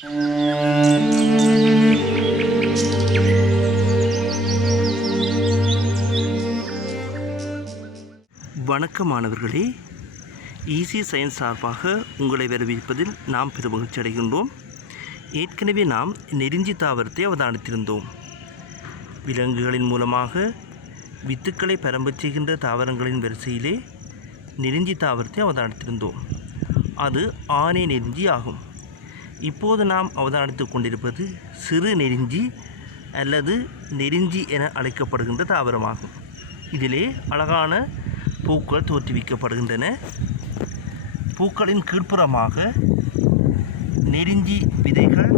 வணக்கம் மாணவர்களே easy science சார்பாக உங்களை வரவேற்பதில் நாம் பெருமகிழ்ச்சி அடைகின்றோம். ஏற்கனவே நாம் நெருஞ்சி தாவரத்தை அவதானித்திருந்தோம். விலங்குகளின் மூலமாக வித்துக்களை பரம்பச் செய்கின்ற தாவரங்களின் வரிசையிலே நெருஞ்சி தாவரத்தை அவதானித்திருந்தோம். அது ஆணை நெருஞ்சி ஆகும். இப்போது நாம் அவதானித்துக் கொண்டிருப்பது சிறு நெருஞ்சி அல்லது நெருஞ்சி என அழைக்கப்படுகின்ற தாவரமாகும். இதிலே அழகான பூக்கள் தோற்றுவிக்கப்படுகின்றன. பூக்களின் கீழ்ப்புறமாக நெருஞ்சி விதைகள்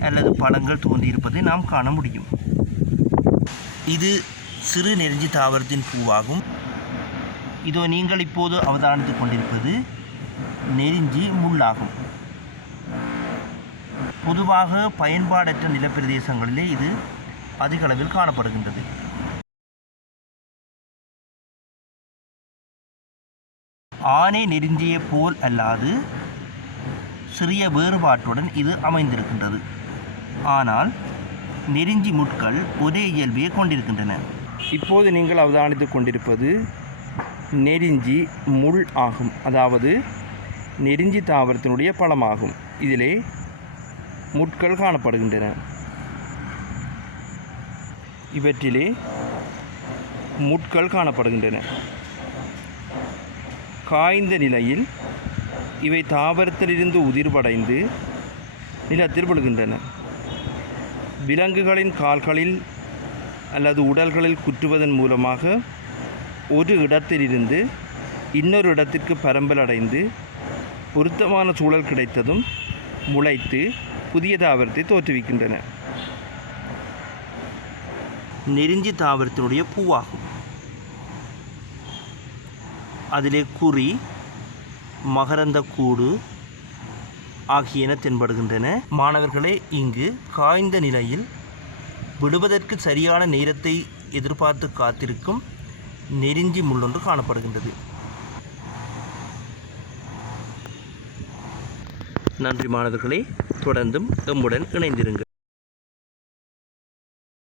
அல்லது பழங்கள் தோன்றியிருப்பதை நாம் காண முடியும். இது சிறு நெருஞ்சி தாவரத்தின் பூவாகும். இதோ நீங்கள் இப்போது அவதானித்துக் கொண்டிருப்பது நெருஞ்சி முள்ளாகும். பொதுவாக பயன்பாடற்ற நிலப்பிரதேசங்களிலே இது அதிக அளவில் காணப்படுகின்றது. ஆனை நெருஞ்சிய போல் அல்லாது சிறிய வேறுபாட்டுடன் இது அமைந்திருக்கின்றது. ஆனால் நெருஞ்சி முட்கள் ஒரே இயல்பையை கொண்டிருக்கின்றன. இப்போது நீங்கள் அவதானித்துக் கொண்டிருப்பது நெருஞ்சி முள் ஆகும். அதாவது நெருஞ்சி தாவரத்தினுடைய பழமாகும். இதிலே முட்கள் காணப்படுகின்றன. இவற்றிலே முட்கள் காணப்படுகின்றன. காய்ந்த நிலையில் இவை தாவரத்திலிருந்து உதிர்வடைந்து நிலத்தில் விழுகின்றன. விலங்குகளின் கால்களில் அல்லது உடல்களில் குற்றுவதன் மூலமாக ஒரு இடத்திலிருந்து இன்னொரு இடத்திற்கு பரம்பலடைந்து பொருத்தமான சூழல் கிடைத்ததும் முளைத்து புதிய தாவரத்தை தோற்றுவிக்கின்றன. நெருஞ்சி தாவரத்தினுடைய பூவாகும். அதிலே குறி மகரந்த கூடு ஆகியன தென்படுகின்றன. மாணவர்களே இங்கு காய்ந்த நிலையில் விடுவதற்கு சரியான நேரத்தை எதிர்பார்த்து காத்திருக்கும் நெருஞ்சி முள்ளொன்று காணப்படுகின்றது. நன்றி மாணவர்களே தொடர்ந்தும் எம்முடன் இணைந்திருங்கள்.